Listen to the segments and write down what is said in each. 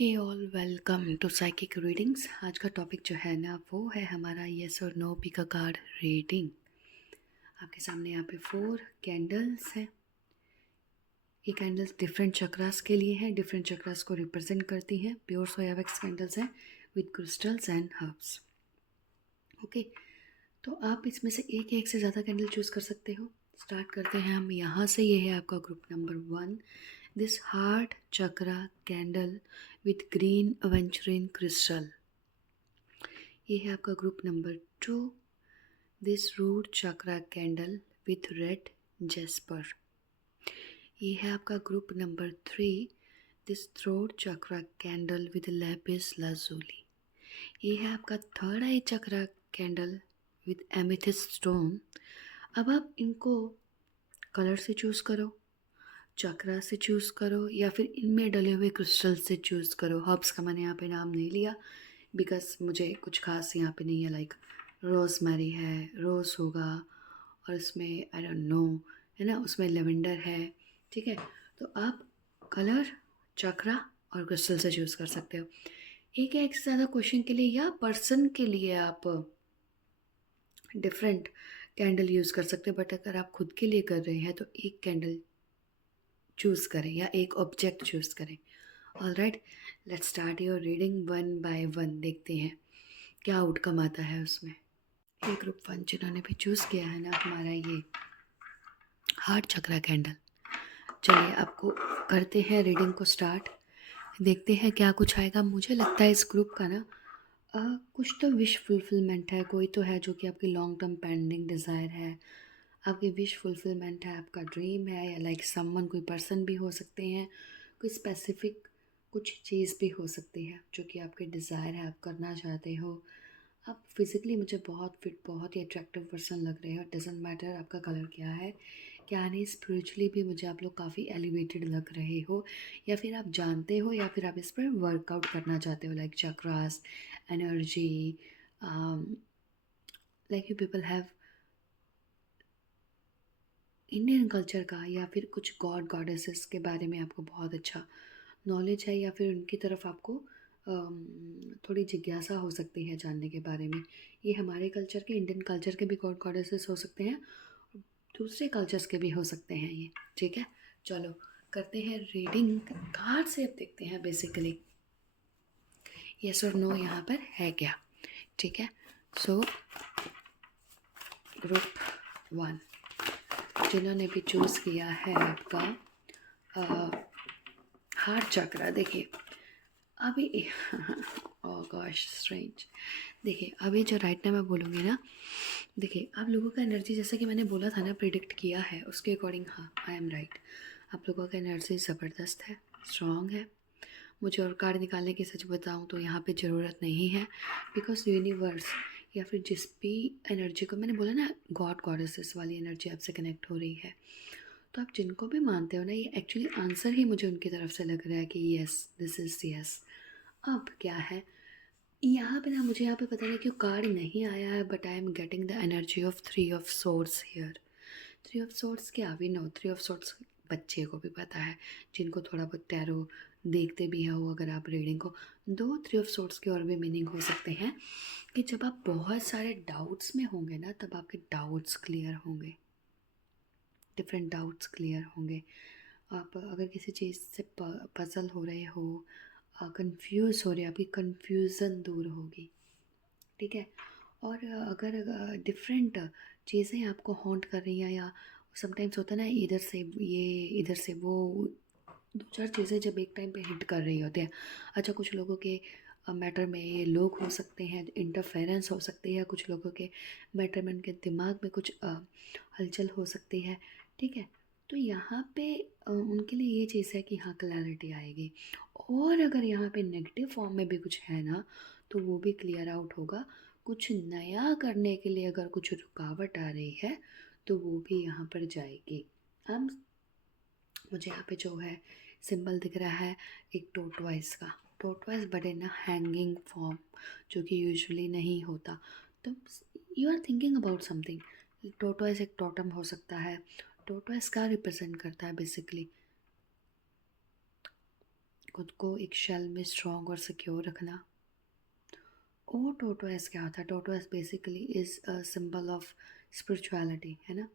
Hey all, welcome to psychic readings. आज का topic जो है ना वो है हमारा येस और no pick a card reading. आपके सामने यहाँ पे 4 कैंडल्स हैं। ये कैंडल्स डिफरेंट चक्रास के लिए हैं, डिफरेंट चक्रास को रिप्रेजेंट करती हैं। प्योर सोया वैक्स कैंडल्स हैं with crystals and herbs. Okay, तो आप इसमें से एक से ज़्यादा कैंडल चूज़ कर सकते हो। स्टार्ट करते हैं हम यहाँ से। ये है आपका group number 1, this heart chakra candle with green aventurine crystal. ये है आपका group number 2, this root chakra candle with red jasper. ये है आपका group number 3, this throat chakra candle with lapis lazuli. ये है आपका third eye chakra candle with amethyst stone. अब आप इनको कलर से चूज़ करो, चक्रा से चूज़ करो, या फिर इनमें डले हुए क्रिस्टल से चूज़ करो। हर्ब्स का मैंने यहाँ पे नाम नहीं लिया बिकॉज मुझे कुछ खास यहाँ पे नहीं है। लाइक रोज़मेरी है, रोज़ होगा, और इसमें आई डोंट नो, है ना, उसमें लेवेंडर है। ठीक है, तो आप कलर, चक्रा और क्रिस्टल से चूज़ कर सकते हो। एक या एक से ज़्यादा क्वेश्चन के लिए या पर्सन के लिए आप डिफरेंट कैंडल यूज़ कर सकते हो, बट अगर आप खुद के लिए कर रहे हैं तो एक कैंडल चूज़ करें या एक ऑब्जेक्ट चूज़ करें। Alright, let's start your reading one by one. देखते हैं क्या आउटकम आता है उसमें। ये ग्रुप 1 जिन्होंने भी चूज़ किया है ना हमारा ये हार्ट चक्रा कैंडल, चलिए आपको करते हैं रीडिंग को स्टार्ट। देखते हैं क्या कुछ आएगा। मुझे लगता है इस ग्रुप का ना कुछ तो विश फुलफिलमेंट है। कोई तो है जो कि आपकी लॉन्ग टर्म पेंडिंग डिज़ायर है, आपकी विश फुलफिलमेंट है, आपका ड्रीम है, या लाइक समवन, कोई पर्सन भी हो सकते हैं, कोई स्पेसिफिक कुछ चीज़ भी हो सकती है जो कि आपके डिज़ायर है, आप करना चाहते हो। आप फिज़िकली मुझे बहुत फिट, बहुत ही अट्रैक्टिव पर्सन लग रहे हो। डजेंट मैटर आपका कलर क्या है, क्या नहीं। स्पिरिचुअली भी मुझे आप लोग काफ़ी एलिवेटेड लग रहे हो, या फिर आप जानते हो, या फिर आप इस पर वर्कआउट करना चाहते हो, like chakras, energy, like you people have Indian culture का, या फिर कुछ गॉड गॉडेसेस के बारे में आपको बहुत अच्छा नॉलेज है, या फिर उनकी तरफ आपको थोड़ी जिज्ञासा हो सकती है जानने के बारे में। ये हमारे कल्चर के, इंडियन कल्चर के भी गॉड गॉडेसेस हो सकते हैं, दूसरे कल्चर्स के भी हो सकते हैं ये। ठीक है, चलो करते हैं रीडिंग। कार्ड से अब देखते हैं बेसिकली यस और नो यहाँ पर है क्या। ठीक है, सो ग्रुप 1 जिन्होंने भी चूज़ किया है आपका हार्ट चक्रा, देखिए अभी ओह गॉश स्ट्रेंज। देखिए अभी जो राइट ना मैं बोलूँगी ना, देखिए आप लोगों का एनर्जी, जैसा कि मैंने बोला था ना, प्रिडिक्ट किया है उसके अकॉर्डिंग, हाँ आई एम राइट। आप लोगों का एनर्जी ज़बरदस्त है, स्ट्रॉन्ग है। मुझे और कार्ड निकालने की सच बताऊँ तो यहाँ पे ज़रूरत नहीं है, बिकॉज यूनिवर्स या फिर जिस भी एनर्जी को मैंने बोला ना, गॉड गॉडेसेस वाली एनर्जी आपसे कनेक्ट हो रही है, तो आप जिनको भी मानते हो ना, ये एक्चुअली आंसर ही मुझे उनकी तरफ से लग रहा है कि येस, दिस इज़ यस। अब क्या है यहाँ पे ना, मुझे यहाँ पे पता नहीं क्यों कार्ड नहीं आया है, but I am getting the energy of 3 of swords here. 3 of swords क्या, वी नो 3 ऑफ सोर्ड्स बच्चे को भी पता है, जिनको थोड़ा बहुत टैरो देखते भी हो अगर आप रीडिंग को। दो 3 ऑफ सोर्ड्स के और भी मीनिंग हो सकते हैं कि जब आप बहुत सारे डाउट्स में होंगे ना, तब आपके डाउट्स क्लियर होंगे, डिफरेंट डाउट्स क्लियर होंगे। आप अगर किसी चीज़ से पजल हो रहे हो, कंफ्यूज हो रहे हो, आपकी कन्फ्यूज़न दूर होगी। ठीक है, और अगर डिफरेंट चीज़ें आपको हॉन्ट कर रही हैं, या समटाइम्स होता है ना, इधर से ये इधर से वो, दो चार चीज़ें जब एक टाइम पे हिट कर रही होती हैं। अच्छा, कुछ लोगों के मैटर में ये लोग हो सकते हैं, इंटरफेरेंस हो सकती है, कुछ लोगों के मैटर में उनके दिमाग में कुछ हलचल हो सकती है। ठीक है, तो यहाँ पे उनके लिए ये चीज़ है कि हाँ क्लैरिटी आएगी। और अगर यहाँ पे नेगेटिव फॉर्म में भी कुछ है ना, तो वो भी क्लियर आउट होगा। कुछ नया करने के लिए अगर कुछ रुकावट आ रही है तो वो भी यहाँ पर जाएगी। हम मुझे यहाँ पे जो है सिंबल दिख रहा है एक टोटवाइस का, tortoise but in hanging form, जो कि यूजुअली नहीं होता। तो you are thinking about something. Tortoise एक टोटम हो सकता है। टोटवाइस का रिप्रेजेंट करता है बेसिकली खुद को एक शेल में स्ट्रॉन्ग और सिक्योर रखना। और टोटोएस क्या होता है? Tortoise basically is a symbol of spirituality, है ना?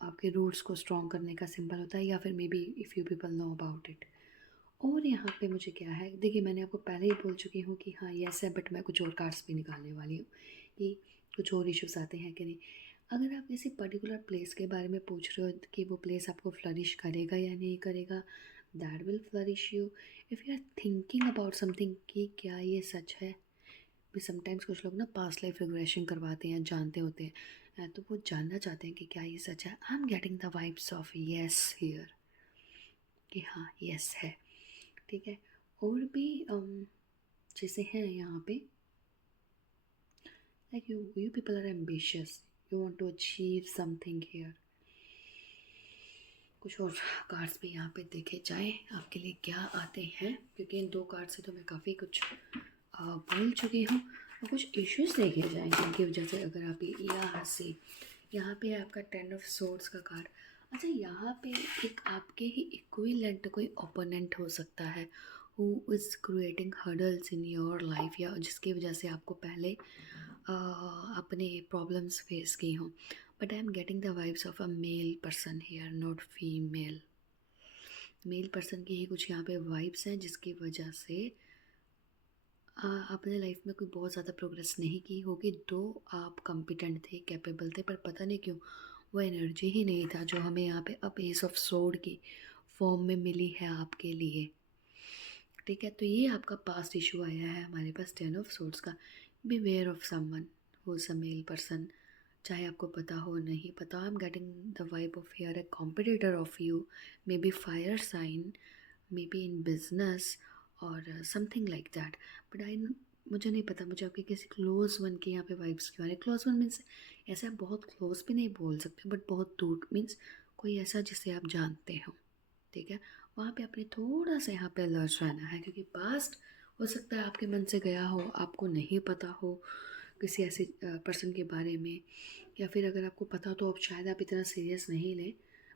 आपके रूट्स को स्ट्रॉन्ग करने का सिंबल होता है, या फिर may be if you people know about it. और यहाँ पे मुझे क्या है, देखिए मैंने आपको पहले ही बोल चुकी हूँ कि हाँ यस है, बट मैं कुछ और कार्ड्स भी निकालने वाली हूँ कि कुछ और इश्यूज आते हैं कि नहीं। अगर आप किसी पर्टिकुलर प्लेस के बारे में पूछ रहे हो कि वो प्लेस आपको फ्लरिश करेगा या नहीं करेगा, that will flourish you. If you are thinking about something कि क्या ये सच है, भी समटाइम्स कुछ लोग ना पास्ट लाइफ रिग्रेशन करवाते हैं, जानते होते हैं, तो वो जानना चाहते हैं कि क्या ये सच है। आई am getting the vibes of yes here, कि हाँ येस है, ठीक है। और भी जैसे हैं यहाँ पे, like you people are ambitious, you want to achieve something here. कुछ और कार्ड्स भी यहाँ पे देखे जाए आपके लिए क्या आते हैं, क्योंकि इन दो कार्ड से तो मैं काफ़ी कुछ बोल चुकी हूँ। और कुछ इश्यूज देखे जाएँ जिनकी वजह से, अगर आप यहाँ से, यहाँ पे आपका 10 ऑफ सोर्ड्स का कार्ड। अच्छा, यहाँ पे एक आपके ही इक्विवेलेंट कोई ओपोनेंट हो सकता है who is creating hurdles in your life, या जिसकी वजह से आपको पहले अपने प्रॉब्लम्स फेस की हों। But I am getting the vibes of a male person here, not female. Male person की ही कुछ यहाँ पे वाइब्स हैं, जिसकी वजह से अपने लाइफ में कोई बहुत ज़्यादा प्रोग्रेस नहीं की होगी। दो आप कॉम्पिटेंट थे, कैपेबल थे, पर पता नहीं क्यों वो एनर्जी ही नहीं था जो हमें यहाँ पे अब एस ऑफ सोर्ड की फॉर्म में मिली है आपके लिए, ठीक है। तो ये आपका पास्ट इशू आया है हमारे पास 10 ऑफ सोर्ड्स का। Beware of someone who is a male person, चाहे आपको पता हो नहीं पता। I am getting the vibe of here a competitor of you, may be fire sign, may be in business और something like that. But I, मुझे नहीं पता, मुझे आपके किसी क्लोज वन के यहाँ पे वाइब्स क्यों आ रहे हैं। क्लोज वन मीन्स ऐसे आप बहुत क्लोज भी नहीं बोल सकते, बट बहुत दूर मीन्स कोई ऐसा जिसे आप जानते हो, ठीक है। वहाँ पे अपने थोड़ा सा यहाँ पे अलर्ट रहना है, क्योंकि पास्ट हो सकता है आपके मन से गया हो, आपको नहीं पता हो किसी ऐसे पर्सन के बारे में, या फिर अगर आपको पता हो तो आप शायद आप इतना सीरियस नहीं लें,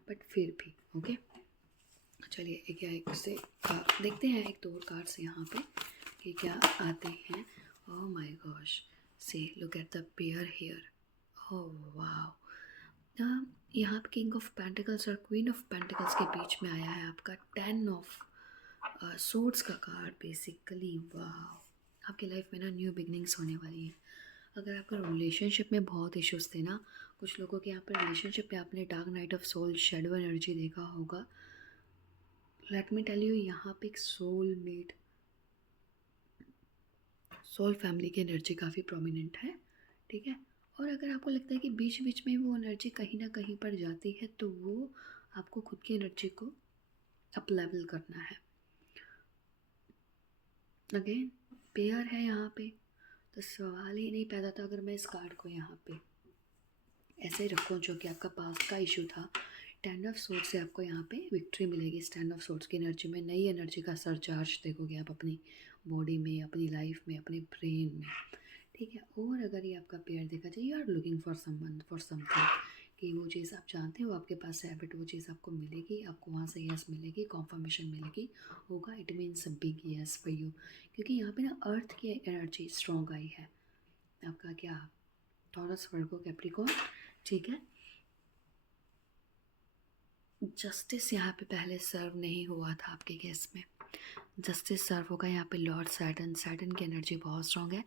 बट फिर भी ओके। चलिए एक या एक से देखते हैं एक दो और कार्ड्स यहाँ पे कि क्या आते हैं। Oh my gosh, see look at the pair here, oh wow. यहाँ पे किंग ऑफ पेंटिकल्स और क्वीन ऑफ पेंटिकल्स के बीच में आया है आपका 10 ऑफ सोर्ड्स का कार्ड बेसिकली। वाह, आपकी लाइफ में ना न्यू बिगनिंग्स होने वाली है। अगर आपका रिलेशनशिप में बहुत इश्यूज थे ना, कुछ लोगों के यहाँ पर रिलेशनशिप पे आपने dark night of soul, shadow energy देखा होगा। लेट मी टेल यू, यहाँ पे एक सोल फैमिली की एनर्जी काफ़ी प्रोमिनेंट है, ठीक है। और अगर आपको लगता है कि बीच बीच में वो एनर्जी कहीं ना कहीं पर जाती है, तो वो आपको खुद की एनर्जी को अप लेवल करना है। अगेन पेयर है यहाँ पे, तो सवाल ही नहीं पैदा था अगर मैं इस कार्ड को यहाँ पे ऐसे ही रखूँ, जो कि आपका पास्ट का इशू था। 10 ऑफ सोर्ड्स से आपको यहाँ पे विक्ट्री मिलेगी। 10 ऑफ सोर्ड्स की एनर्जी में नई एनर्जी का सरचार्ज देखोगे आप अपनी बॉडी में, अपनी लाइफ में, अपने ब्रेन में, ठीक है। और अगर ये आपका पेयर देखा जाए, you are looking for someone for something, कि वो चीज़ आप जानते हो आपके पास है, बट वो चीज़ आपको मिलेगी, आपको वहाँ से यस मिलेगी, कॉन्फर्मेशन मिलेगी होगा। It means big yes for you, क्योंकि यहाँ पे ना अर्थ की एनर्जी स्ट्रॉन्ग आई है। आपका क्या, टॉरस, वर्गो, कैप्रिकॉर्न, ठीक है। जस्टिस यहाँ पे पहले सर्व नहीं हुआ था आपके केस में, जस्टिस सर्व होगा यहाँ पे। लॉर्ड सैटर्न, सैटर्न की एनर्जी बहुत स्ट्रॉन्ग है।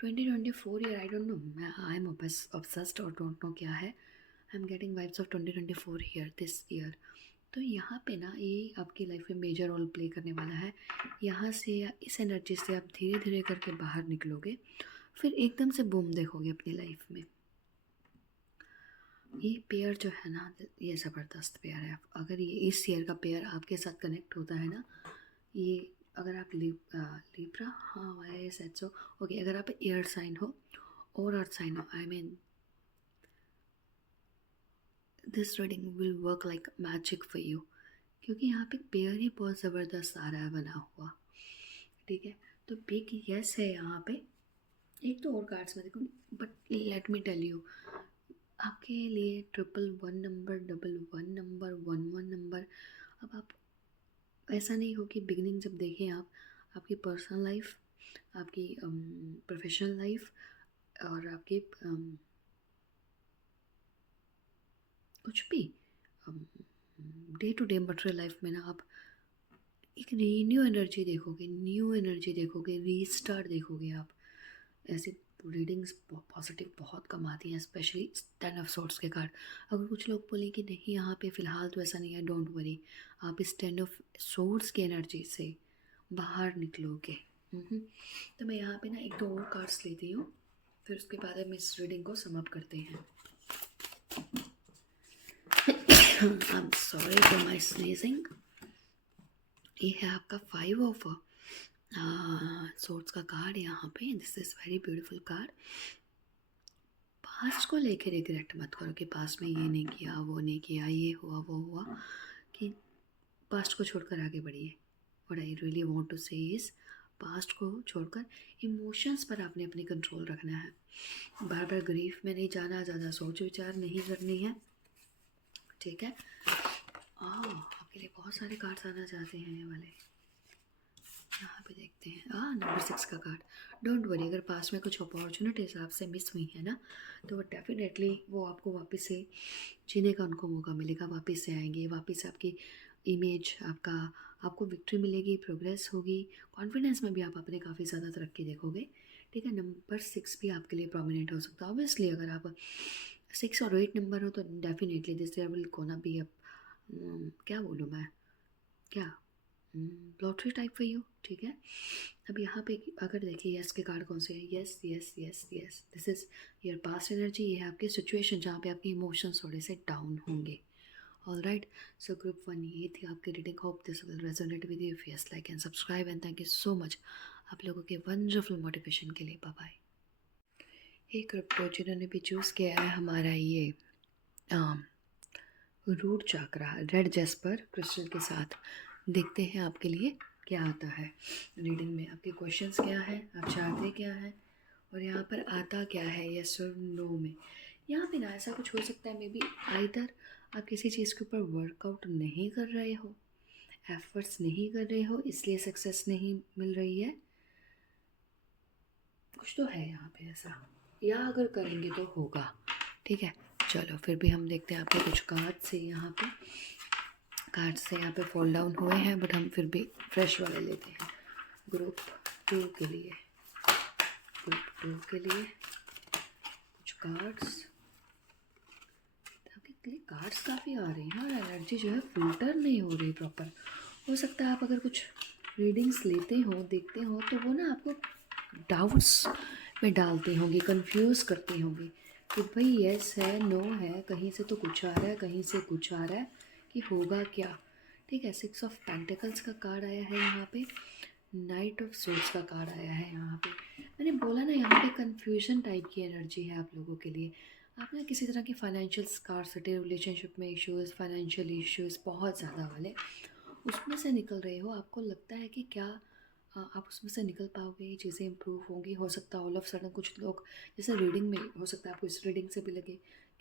2024 ईयर, आई डोंट नो, मैं आई एम ऑब्सेस्ड और डोंट नो क्या है। आई am getting vibes of 2024 year, this year. तो यहाँ पे ना ये आपकी लाइफ में मेजर रोल प्ले करने वाला है। यहाँ से या इस एनर्जी से आप धीरे धीरे करके बाहर निकलोगे, फिर एकदम से बूम देखोगे अपनी लाइफ में। ये पेयर जो है ना, ये ज़बरदस्त पेयर है। अगर ये इस ईयर का पेयर आपके साथ कनेक्ट होता है ना, ये अगर आप लिब्रा, हाँ आई सेड सो, ओके। अगर आप एयर साइन हो और अर्थ साइन हो, I mean this reading will work like magic for you, क्योंकि यहाँ पे पेयर ही बहुत ज़बरदस्त आ रहा है बना हुआ, ठीक है। तो बिग यस है यहाँ पे। एक तो और कार्ड्स में देखो, but let me tell you, आपके लिए 111 नंबर, 111 नंबर, 11 नंबर, अब आप ऐसा नहीं हो कि बिगिनिंग जब देखें आप, आपकी पर्सनल लाइफ, आपकी प्रोफेशनल लाइफ और आपके कुछ भी day to day material life में ना आप एक न्यू एनर्जी देखोगे, न्यू एनर्जी देखोगे, रीस्टार्ट देखोगे आप। ऐसी रीडिंग्स पॉजिटिव बहुत कम आती हैं, स्पेशली 10 ऑफ सॉर्ट्स के कार्ड। अगर कुछ लोग बोलें कि नहीं यहाँ पे फ़िलहाल तो ऐसा नहीं है, डोंट वरी, आप इस 10 ऑफ सॉर्ट्स की एनर्जी से बाहर निकलोगे। तो मैं यहाँ पे ना एक दो और कार्ड्स लेती हूँ, फिर उसके बाद हम इस रीडिंग को सम अप करते हैं। I am sorry for my sneezing. ये है आपका 5 ऑफ सोर्ट्स का कार्ड यहाँ पे। This is very beautiful card. Past को लेकर रिग्रेट मत करो कि पास्ट में ये नहीं किया, वो नहीं किया, ये हुआ, वो हुआ, कि पास्ट को छोड़कर आगे बढ़िए। What I really want to say is, past को छोड़कर इमोशंस पर आपने अपनी कंट्रोल रखना है। बार बार ग्रीफ में नहीं जाना, ज़्यादा सोच विचार नहीं करनी है, ठीक है। आपके लिए बहुत सारे कार्ड्स आना चाहते हैं ये वाले। यहाँ पे देखते हैं नंबर 6 का कार्ड। डोंट वरी, अगर पास में कुछ अपॉर्चुनिटीज़ आपसे मिस हुई है ना, तो वो डेफिनेटली वो आपको वापस से जीने का उनको मौका मिलेगा, वापस से आएंगे, वापस आपकी इमेज, आपको विक्ट्री मिलेगी, प्रोग्रेस होगी, कॉन्फिडेंस में भी आप अपने काफ़ी ज़्यादा तरक्की देखोगे, ठीक है। नंबर 6 भी आपके लिए प्रोमिनेंट हो सकता है। ऑब्वियसली अगर आप 6 और 8 नंबर हो तो definitely this year will gonna be a क्या बोलूँ मैं, क्या लॉटरी टाइप फॉर यू, ठीक है। अब यहाँ पे अगर देखिए यस के कार्ड कौन से हैं, yes yes yes yes, this is your past energy. ये है आपकी सिचुएशन जहाँ पे आपके इमोशंस थोड़े से डाउन होंगे। ऑल राइट, सो ग्रुप 1 ये थी आपकी reading. Hope this will resonate with you. Yes, like and subscribe and thank you so much आप लोगों के वंडरफुल मोटिवेशन के लिए। Bye bye. ये क्रिप्टो जिन्होंने भी चूज़ किया है हमारा ये रूट चाकरा रेड जेस्पर क्रिस्टल के साथ, देखते हैं आपके लिए क्या आता है रीडिंग में। आपके क्वेश्चंस क्या है, आप चाहते क्या हैं, और यहाँ पर आता क्या है यस और नो में। यहाँ पे ना ऐसा कुछ हो सकता है, मे बी आइदर आप किसी चीज़ के ऊपर वर्कआउट नहीं कर रहे हो, एफर्ट्स नहीं कर रहे हो, इसलिए सक्सेस नहीं मिल रही है, कुछ तो है यहाँ पे ऐसा, या अगर करेंगे तो होगा, ठीक है। चलो फिर भी हम देखते हैं आपके कुछ कार्ड से। यहाँ पे कार्ड से यहाँ पे फॉल डाउन हुए हैं, बट हम फिर भी फ्रेश वाले लेते हैं ग्रुप 2 के लिए। ग्रुप 2 के लिए कुछ कार्ड्स, आपके लिए कार्ड्स काफ़ी आ रही हैं और एनर्जी जो है फिल्टर नहीं हो रही प्रॉपर। हो सकता है आप अगर कुछ रीडिंग्स लेते हो, देखते हो, तो वो ना आपको डाउट्स में डालती होंगी, कंफ्यूज करती होंगी कि भाई यस है, नो है, कहीं से तो कुछ आ रहा है, कहीं से कुछ आ रहा है, कि होगा क्या, ठीक है। 6 ऑफ पेंटिकल्स का कार्ड आया है यहाँ पे, नाइट ऑफ सोर्ड्स का कार्ड आया है यहाँ पे। मैंने बोला ना यहाँ पे कन्फ्यूजन टाइप की एनर्जी है आप लोगों के लिए। आप ना किसी तरह की फाइनेंशियल स्कार्सिटी, रिलेशनशिप में इश्यूज़, फाइनेंशियल इश्यूज़ बहुत ज़्यादा वाले, उसमें से निकल रहे हो। आपको लगता है कि क्या आप उसमें से निकल पाओगे, चीज़ें इंप्रूव होंगी। हो सकता है ऑल ऑफ सडन कुछ लोग, जैसे रीडिंग में हो सकता है आपको इस रीडिंग से भी लगे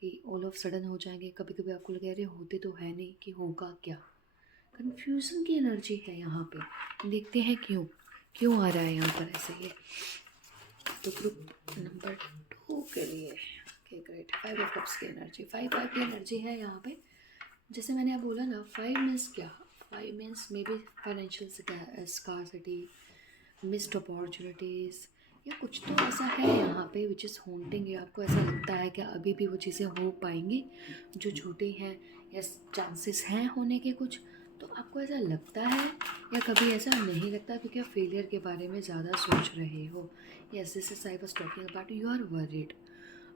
कि ऑल ऑफ सडन हो जाएंगे, कभी कभी आपको लगे अरे होते तो है नहीं, कि होगा क्या। कन्फ्यूज़न की एनर्जी है यहाँ पे, देखते हैं क्यों क्यों आ रहा है यहाँ पर ऐसे ये। तो ग्रुप नंबर 2 के लिए ओके ग्रेट, 5 ऑफ कप्स की एनर्जी, 5 की एनर्जी है यहाँ पे। जैसे मैंने आप बोला ना 5 मीन्स क्या, 5 means may be financial scarcity, missed opportunities, या कुछ तो ऐसा है यहाँ पे विच इज़ हॉन्टिंग। आपको ऐसा लगता है कि अभी भी वो चीज़ें हो पाएंगी जो झूठी हैं, या चांसेस हैं होने के कुछ, तो आपको ऐसा लगता है, या कभी ऐसा नहीं लगता क्योंकि आप फेलियर के बारे में ज़्यादा सोच रहे हो। Yes, this is I was talking about, you are worried,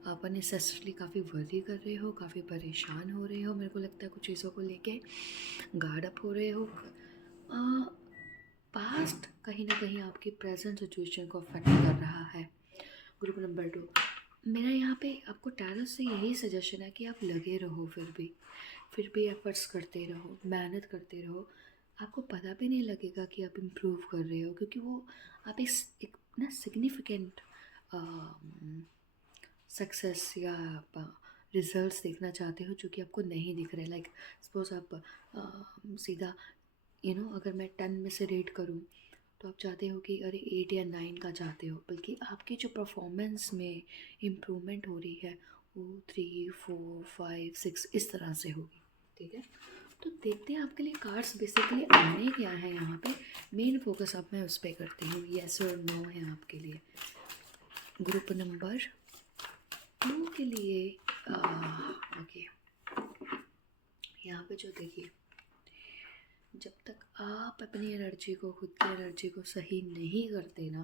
आप अननेसेसरली काफ़ी वरी कर रहे हो, काफ़ी परेशान हो रहे हो, मेरे को लगता है कुछ चीज़ों को लेके गार्ड अप हो रहे हो। पास्ट कहीं ना कहीं आपकी प्रेजेंट सिचुएशन को अफेक्ट कर रहा है। ग्रुप नंबर 2, मेरा यहाँ पे आपको टैरो से यही सजेशन है कि आप लगे रहो, फिर भी एफर्ट्स करते रहो, मेहनत करते रहो। आपको पता भी नहीं लगेगा कि आप इम्प्रूव कर रहे हो, क्योंकि वो आप एक ना सिग्निफिकेंट सक्सेस या रिजल्ट्स देखना चाहते हो जो कि आपको नहीं दिख रहे। लाइक सपोज आप सीधा अगर मैं 10 में से रेट करूँ तो आप चाहते हो कि अरे 8 या 9 का चाहते हो, बल्कि आपकी जो परफॉर्मेंस में इम्प्रूवमेंट हो रही है वो 3 4 5 6 इस तरह से होगी। ठीक है, तो देखते हैं आपके लिए कार्ड्स बेसिकली आने क्या है यहाँ पे। मेन फोकस अब मैं उस पर करती हूँ, येस और नो है आपके लिए। ग्रुप नंबर 2 के लिए ओके, यहाँ पे जो देखिए, जब तक आप अपनी एनर्जी को, खुद की एनर्जी को सही नहीं करते ना,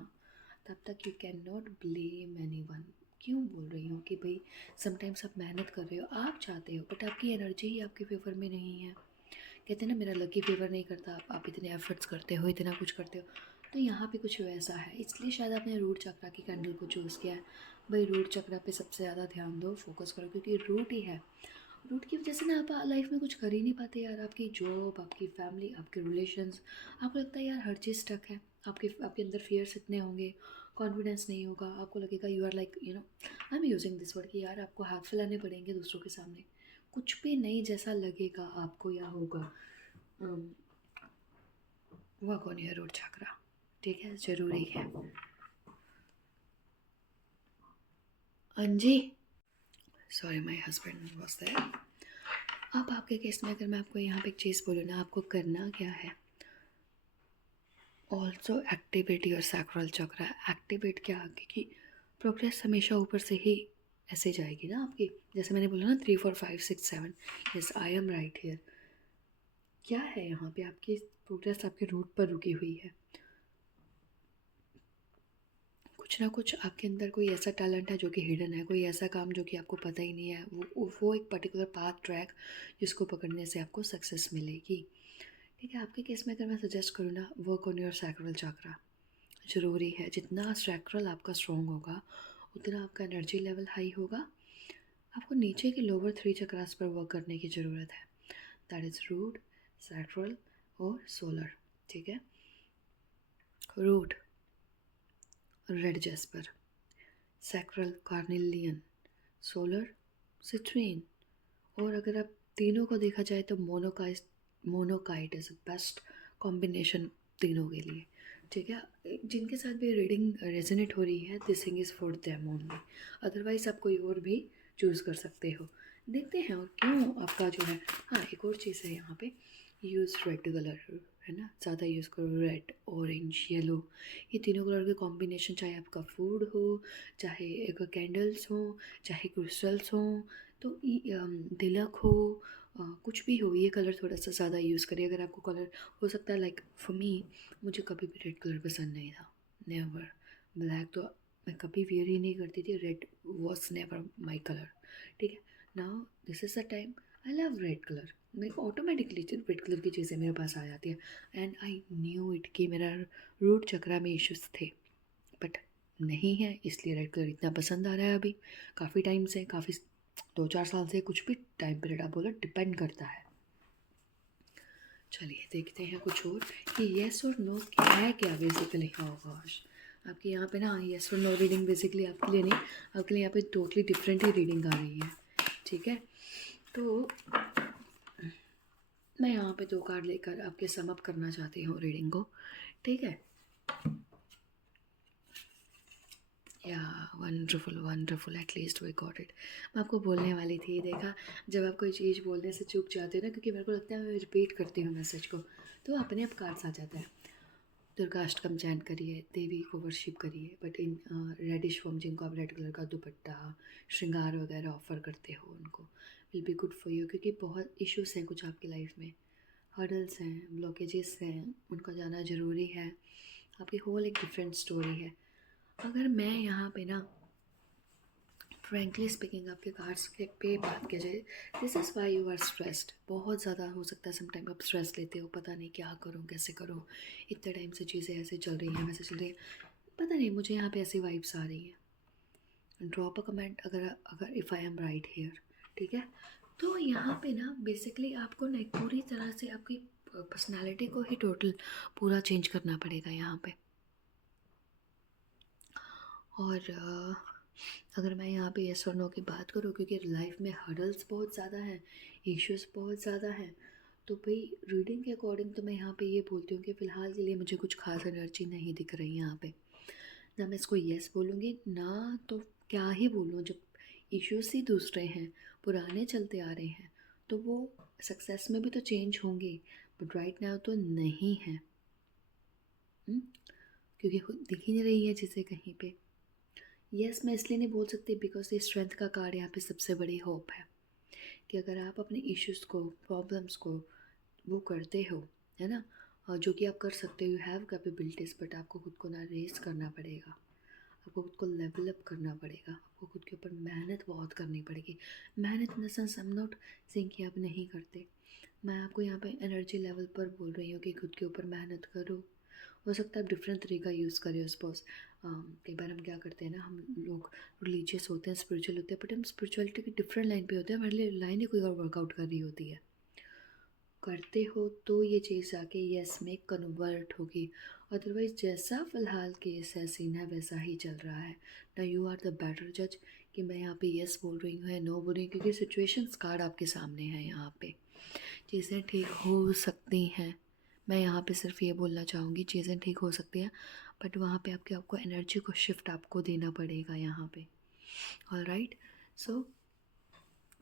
तब तक you can not blame any one. क्यों बोल रही हूँ कि भाई समटाइम्स आप मेहनत कर रहे हो, आप चाहते हो, बट आपकी एनर्जी ही आपके फेवर में नहीं है। कहते हैं ना मेरा लकी फेवर नहीं करता, आप इतने एफर्ट्स करते हो, इतना कुछ करते हो। तो यहाँ पे कुछ वैसा है, इसलिए शायद आपने रूट चक्रा की कैंडल को चूज़ किया है। भाई रूट चक्रा पे सबसे ज़्यादा ध्यान दो, फोकस करो, क्योंकि रूट ही है। रूट की वजह से ना आप लाइफ में कुछ कर ही नहीं पाते यार। आपकी जॉब, आपकी फैमिली, आपके रिलेशंस, आपको लगता है यार हर चीज़ स्टक है। आपके अंदर फियर्स इतने होंगे, कॉन्फिडेंस नहीं होगा, आपको लगेगा you are like I am using this word कि यार आपको हाथ फैलाने पड़ेंगे दूसरों के सामने, कुछ भी नहीं जैसा लगेगा आपको या होगा। Work on your root chakra, ठीक है, ज़रूरी है। अंजी, sorry my husband was there. अब आपके केस में अगर मैं आपको यहाँ पे एक चीज़ बोलूँ ना, आपको करना क्या है, also activate your sacral chakra. Activate क्या, क्योंकि प्रोग्रेस हमेशा ऊपर से ही ऐसे जाएगी ना आपकी। जैसे मैंने बोला ना 3 4 5 6 7, yes I am right here. क्या है यहाँ पे, आपकी प्रोग्रेस आपके रूट पर रुकी हुई है। कुछ ना कुछ आपके अंदर कोई ऐसा टैलेंट है जो कि हिडन है, कोई ऐसा काम जो कि आपको पता ही नहीं है, वो एक पर्टिकुलर पाथ ट्रैक जिसको पकड़ने से आपको सक्सेस मिलेगी। ठीक है, आपके केस में अगर मैं सजेस्ट करूँ ना, वर्क ऑन योर सैक्रल चक्रा ज़रूरी है। जितना सैक्रल आपका स्ट्रॉन्ग होगा उतना आपका एनर्जी लेवल हाई होगा। आपको नीचे के लोअर 3 चक्रास पर वर्क करने की ज़रूरत है, दैट इज़ रूट, सैक्रल और सोलर। ठीक है, root red jasper, sacral carnelian, solar citrine, और अगर आप तीनों को देखा जाए तो मोनोकाइट इज़ बेस्ट कॉम्बिनेशन तीनों के लिए। ठीक है, जिनके साथ भी रीडिंग रेजोनेट हो रही है, this thing is for them only. Otherwise आप कोई और भी चूज़ कर सकते हो। देखते हैं और क्यों आपका जो है। हाँ, एक और चीज़ है यहाँ पे, यूज़ रेड कलर, है ना, ज़्यादा यूज़ करो। रेड, ऑरेंज, येलो, ये तीनों कलर के कॉम्बिनेशन, चाहे आपका फूड हो, चाहे एक कैंडल्स हो, चाहे क्रिस्टल्स हो, तो तिलक हो, कुछ भी हो, ये कलर थोड़ा सा ज़्यादा यूज़ करिए। अगर आपको कलर हो सकता है, लाइक फॉर मी, मुझे कभी भी रेड कलर पसंद नहीं था, नेवर। ब्लैक तो मैं कभी वेयर ही नहीं करती थी, red was never my colour. ठीक है, now this is the time I love red colour. मेरे को ऑटोमेटिकली रेड कलर की चीज़ें मेरे पास आ जाती है, एंड आई न्यू इट कि मेरा रूट चक्रा में इश्यूज थे, बट नहीं है, इसलिए रेड कलर इतना पसंद आ रहा है अभी। काफ़ी टाइम से, काफ़ी 2 4 साल से, कुछ भी टाइम पीरियड आप बोलो, डिपेंड करता है। चलिए देखते हैं कुछ और कि येस और नो क्या है, क्या बेसिकली। हाँ गॉश, आपके यहाँ पे ना येस और नो रीडिंग बेसिकली आपके लिए नहीं, आपके लिए यहाँ पे टोटली डिफरेंट ही रीडिंग आ रही है। ठीक है, तो मैं यहाँ पे 2 कार्ड लेकर आपके सम अप करना चाहती हूँ रीडिंग को। ठीक है, या wonderful wonderful, at least we got it. मैं आपको बोलने वाली थी, देखा, जब आप कोई चीज़ बोलने से चूक जाते हो ना, क्योंकि मेरे को लगता है मैं रिपीट करती हूँ मैसेज को, तो अपने आप कार्ड्स आ जाता है। दुर्गा अष्टकम चैंट करिए, देवी को वर्शिप करिए, बट इन रेडिश फॉर्म, जिनको आप रेड कलर का दुपट्टा, श्रृंगार वगैरह ऑफ़र करते हो, उनको will be good for you, क्योंकि बहुत इश्यूज़ हैं कुछ आपकी लाइफ में, हर्डल्स हैं, ब्लॉकेजेस हैं, उनका जाना ज़रूरी है। आपकी होल एक डिफरेंट स्टोरी है। अगर मैं यहाँ पे ना फ्रेंकली स्पीकिंग आपके कार्ड्स के पे बात की जाए, this is why you are stressed. बहुत ज़्यादा हो सकता है समटाइम आप स्ट्रेस लेते हो, पता नहीं क्या करूँ, कैसे करूँ, इतने टाइम से चीज़ें ऐसे चल रही हैं, वैसे चल रही हैं, पता नहीं, मुझे यहाँ पे ऐसी वाइब्स आ रही हैं। ड्रॉप अ कमेंट अगर अगर if I am right here. ठीक है, तो यहाँ पे ना बेसिकली आपको ना एक पूरी तरह से आपकी पर्सनैलिटी को ही टोटल पूरा चेंज करना पड़ेगा यहाँ पे। और अगर मैं यहाँ पे येस और नो की बात करूँ, क्योंकि लाइफ में हर्डल्स बहुत ज़्यादा हैं, इश्यूज़ बहुत ज़्यादा हैं, तो भाई रीडिंग के अकॉर्डिंग तो मैं यहाँ पे ये बोलती हूँ कि फ़िलहाल के लिए मुझे कुछ खास एनर्जी नहीं दिख रही यहाँ पे। ना मैं इसको येस बोलूँगी, ना तो क्या ही बोलूँ, जब इश्यूज़ ही दूसरे हैं, पुराने चलते आ रहे हैं, तो वो सक्सेस में भी तो चेंज होंगे, बट राइट नाउ तो नहीं है। हुँ? क्योंकि खुद दिख ही नहीं रही है चीज़ें कहीं पे। येस मैं इसलिए नहीं बोल सकती बिकॉज़ ये स्ट्रेंथ का कार्ड यहाँ पे सबसे बड़ी होप है, कि अगर आप अपने इश्यूज़ को, प्रॉब्लम्स को वो करते हो, है ना? जो कि आप कर सकते हो, यू हैव कैपेबिलिटीज़, बट आपको खुद को ना रेज़ करना पड़ेगा। आपको खुद को लेवल अप करना पड़ेगा, आपको खुद के ऊपर मेहनत बहुत करनी पड़ेगी। मेहनत in the sense I am not saying कि आप नहीं करते। मैं आपको यहाँ पे एनर्जी लेवल पर बोल रही हूँ कि खुद के ऊपर मेहनत करो। हो सकता है आप डिफरेंट तरीका यूज़ करें सपोज़। कई बार हम क्या करते हैं ना, हम लोग रिलीजियस होते हैं, स्पिरिचुअल होते हैं, बट हम स्पिरिचुअलिटी की डिफरेंट लाइन पे होते हैं, हमारे लिए लाइन ही कोई और वर्कआउट कर रही होती है। करते हो तो ये चीज़ आके यस में कन्वर्ट होगी, अदरवाइज़ जैसा फ़िलहाल केस है, सीन है, वैसा ही चल रहा है। ना यू आर द बेटर जज कि मैं यहाँ पे यस बोल रही हूँ या नो बोल रही हूँ, क्योंकि सिचुएशंस कार्ड आपके सामने है यहाँ पे। चीज़ें ठीक हो सकती हैं, मैं यहाँ पे सिर्फ ये बोलना चाहूँगी, चीज़ें ठीक हो सकती हैं, बट वहाँ पे आपको एनर्जी को शिफ्ट आपको देना पड़ेगा यहाँ पे। Alright, so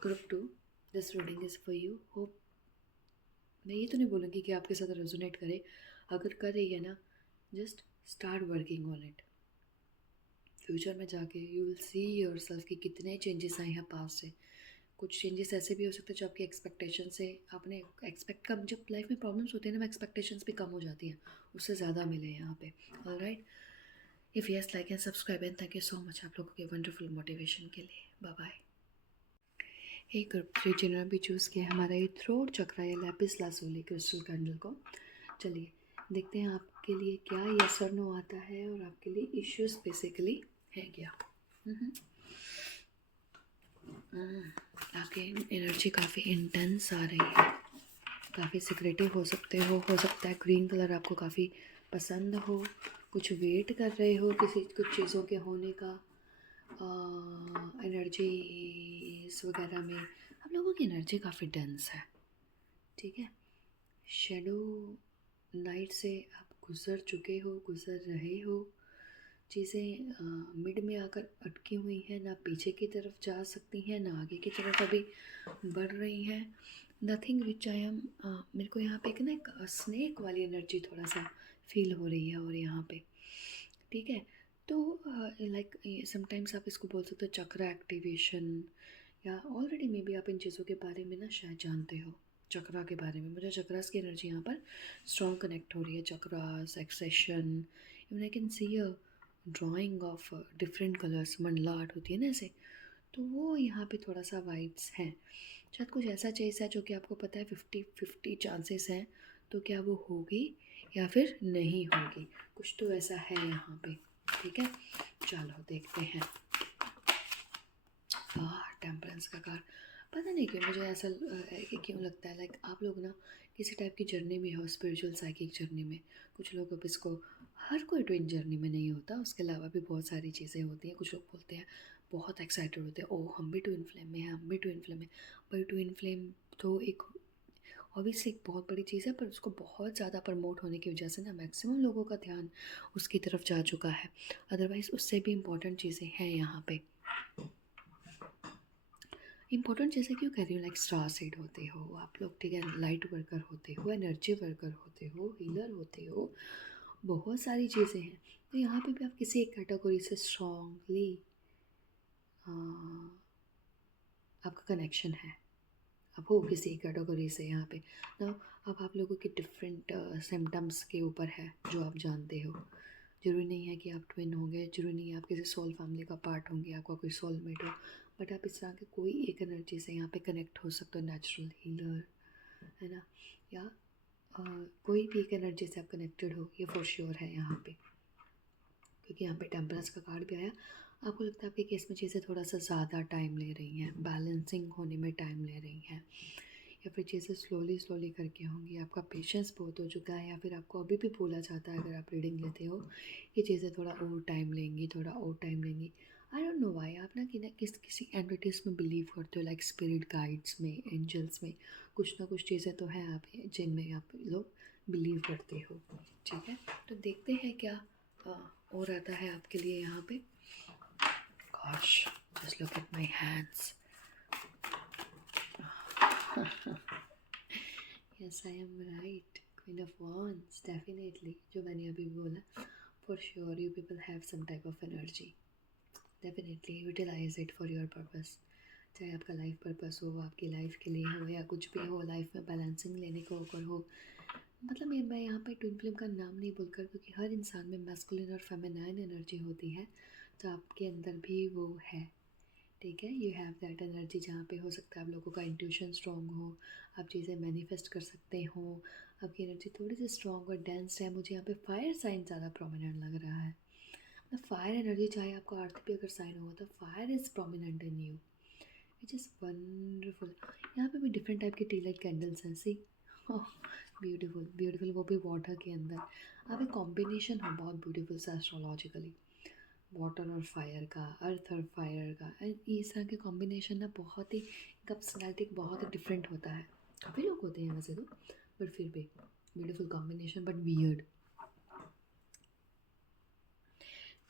group 2, this reading is for you. Hope, मैं ये तो नहीं बोलूँगी कि आपके साथ रेजोनेट करे, अगर कर रही है ना, just start working on it. Future में जाके यू विल सी योरसेल्फ कि कितने चेंजेस आए हैं पास्ट से। कुछ चेंजेस ऐसे भी हो सकते हैं जो आपकी एक्सपेक्टेशन से, आपने एक्सपेक्ट कम, जब लाइफ में प्रॉब्लम्स होते हैं ना, एक्सपेक्टेशंस भी कम हो जाती हैं, उससे ज़्यादा मिले यहाँ पे। Alright, if yes, like and subscribe, and thank you so much आप लोगों के वंडरफुल मोटिवेशन के लिए। Bye bye. एक ग्रुप 3 जिन्होंने भी चूज़ किया हमारा ये थ्रोट चक्रा या लैपिस लाजुली क्रिस्टल कैंडल को, चलिए देखते हैं आपके लिए क्या यस और नो आता है, और आपके लिए इश्यूज बेसिकली है क्या। आपकी एनर्जी काफ़ी इंटेंस आ रही है, काफ़ी सिक्रेटिव हो सकते हो सकता है ग्रीन कलर आपको काफ़ी पसंद हो, कुछ वेट कर रहे हो कुछ चीज़ों के होने का। एनर्जी वगैरह में आप लोगों की एनर्जी काफ़ी डेंस है, ठीक है। शेडो नाइट से आप गुज़र रहे हो, चीज़ें मिड में आकर अटकी हुई हैं, ना पीछे की तरफ जा सकती हैं, ना आगे की तरफ अभी बढ़ रही हैं। नथिंग विच आई एम, मेरे को यहाँ पे एक ना एक स्नेक वाली एनर्जी थोड़ा सा फील हो रही है, और यहाँ पे ठीक है। तो लाइक समटाइम्स आप इसको बोल सकते हो चक्रा एक्टिवेशन, या ऑलरेडी मे बी आप इन चीज़ों के बारे में ना शायद जानते हो। चक्रा के बारे में मुझे चक्रास की एनर्जी यहाँ पर स्ट्रॉन्ग कनेक्ट हो रही है। Chakras, ascension, even I can see a drawing of different colours, mandala art होती है ना ऐसे, तो वो यहाँ पे थोड़ा सा वाइब्स हैं। शायद कुछ ऐसा चीज़ है जो कि आपको पता है 50-50 चांसेस हैं, तो क्या वो होगी या फिर नहीं होगी, कुछ तो ऐसा है यहाँ पे, ठीक है। चलो देखते हैं। टेम्परेंस का कार्ड, पता नहीं क्यों मुझे ऐसा क्यों लगता है लाइक आप लोग ना किसी टाइप की जर्नी में हो, स्पिरिचुअल साइकिक जर्नी में। कुछ लोग अब इसको, हर कोई ट्विन जर्नी में नहीं होता, उसके अलावा भी बहुत सारी चीज़ें होती हैं। कुछ लोग बोलते हैं, बहुत एक्साइटेड होते हैं, ओह हम भी ट्विन फ्लेम में हैं, हम भी ट्विन फ्लेम में। पर ट्विन फ्लेम तो एक ऑब्वियसली एक बहुत बड़ी चीज़ है, पर उसको बहुत ज़्यादा प्रमोट होने की वजह से ना मैक्सिमम लोगों का ध्यान उसकी तरफ जा चुका है। अदरवाइज़ उससे भी इम्पॉर्टेंट चीज़ें हैं यहाँ पे। इम्पोर्टेंट चीज़ें क्यों कह रही हूँ, लाइक स्टार सीड होते हो आप लोग, ठीक है, लाइट वर्कर होते हो, एनर्जी वर्कर होते हो, हीलर होते हो, बहुत सारी चीज़ें हैं। तो यहाँ पे भी आप किसी एक कैटेगरी से स्ट्रॉन्गली आपका कनेक्शन है, अब हो किसी कैटेगरी से यहाँ पे ना। अब आप लोगों के डिफरेंट सिम्टम्स के ऊपर है जो आप जानते हो। ज़रूरी नहीं है कि आप ट्विन होंगे, ज़रूरी नहीं है आप किसी सोल फैमिली का पार्ट होंगे, आपका कोई सोलमेट हो, बट आप इस तरह के कोई एक एनर्जी से यहाँ पे कनेक्ट हो सकते हो, नेचुरल हीलर है ना, या कोई भी एक एनर्जी से आप कनेक्टेड हो, ये फॉर श्योर है यहाँ पे। क्योंकि यहाँ पे टेम्परेंस का कार्ड भी आया, आपको लगता है आपके केस में चीज़ें थोड़ा सा ज़्यादा टाइम ले रही हैं, बैलेंसिंग होने में टाइम ले रही हैं, या फिर चीज़ें स्लोली स्लोली करके होंगी। आपका पेशेंस बहुत हो चुका है, या फिर आपको अभी भी बोला जाता है अगर आप रीडिंग लेते हो, ये चीज़ें थोड़ा और टाइम लेंगी, थोड़ा और टाइम लेंगी। आई डोंट नो वाई आप ना कि किसी एंटिटीज़ में बिलीव करते हो, लाइक स्पिरिट गाइड्स में, एंजल्स में, कुछ ना कुछ चीज़ें तो हैं आप जिनमें आप लोग बिलीव करते हो, ठीक है। तो देखते हैं क्या और आता है आपके लिए यहाँ पे। Gosh, just look at my hands. Yes I am right, queen of wands, definitely जो मैंने अभी बोला, for sure you people have some type of energy, definitely utilize it for your purpose. चाहे आपका लाइफ पर्पस हो, आपकी life के लिए हो, या कुछ भी हो, लाइफ में बैलेंसिंग लेने को अगर हो, मतलब मैं यहाँ पे ट्विन फ्लेम का नाम नहीं बोलकर, क्योंकि हर इंसान में मैस्कुलिन और फेमिनाइन एनर्जी होती है, तो आपके अंदर भी वो है, ठीक है। यू हैव दैट एनर्जी, जहाँ पे हो सकता है आप लोगों का इंट्यूशन स्ट्रॉन्ग हो, आप चीज़ें मैनिफेस्ट कर सकते हो, आपकी एनर्जी थोड़ी सी स्ट्रॉन्ग और डेंस है। मुझे यहाँ पे फायर साइन ज़्यादा प्रोमिनेंट लग रहा है, मतलब फायर एनर्जी, चाहे आपको अर्थ भी अगर साइन हो तो fire is prominent in you, which is wonderful. यहाँ पे भी डिफरेंट टाइप के टी लाइट कैंडल्स हैं, सी, ब्यूटीफुल ब्यूटीफुल, वो भी वाटर के अंदर। आप एक कॉम्बिनेशन हो बहुत ब्यूटीफुल सा एस्ट्रोलॉजिकली, वाटर और फायर का, अर्थ और फायर का, एंड इस तरह के कॉम्बिनेशन ना बहुत ही पर्सनैलिटी बहुत ही डिफरेंट होता है। काफ़ी लोग होते हैं वैसे तो, बट फिर भी ब्यूटीफुल कॉम्बिनेशन, बट वियर्ड।